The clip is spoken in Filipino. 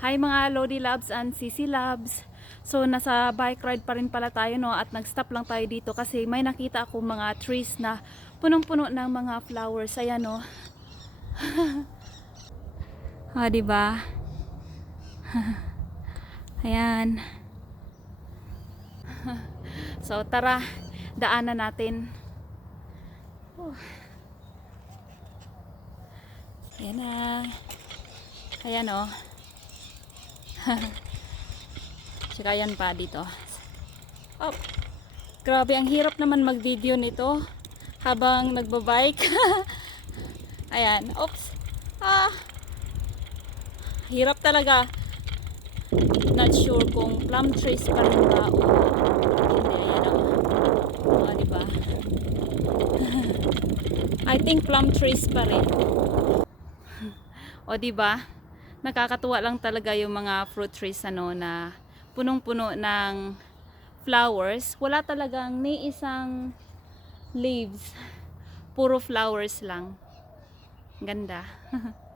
Hi mga Lodi Labs and CC Labs. So nasa bike ride pa rin pala tayo no at nag-stop lang tayo dito kasi may nakita ako mga trees na punong-puno ng mga flowers. Ayan no. ah, di ba? Ayan. so tara, daanan natin. Oh. Ayan na. Ayan o. Tsaka yan pa dito. Oh. Grabe, ang hirap naman mag-video nito habang nagbabike. Ayan. Oops. Ah. Hirap talaga. Not sure kung plum trees pa rin ba o hindi. Ayan o. Oh, diba? I think plum trees pa rin. O di ba? Nakakatuwa lang talaga yung mga fruit trees ano na punong-puno ng flowers. Wala talagang ni isang leaves. Puro flowers lang. Ganda.